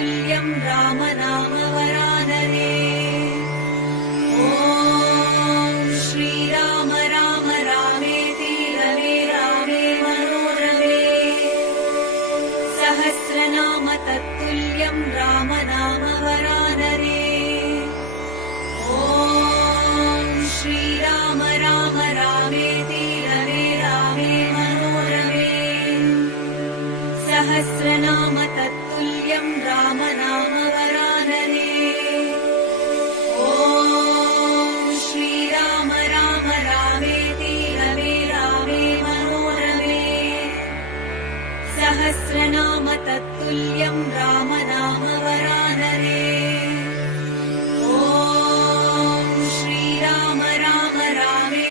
तत्तुल्यम् राम नाम वरानने। ॐ श्रीराम राम रामेति रमे रामे मनोरमे। सहस्रनाम तत्तुल्यम् राम नाम वरानने। ॐ श्रीराम राम रामेति रमे रामे मनोरमे। सहस्र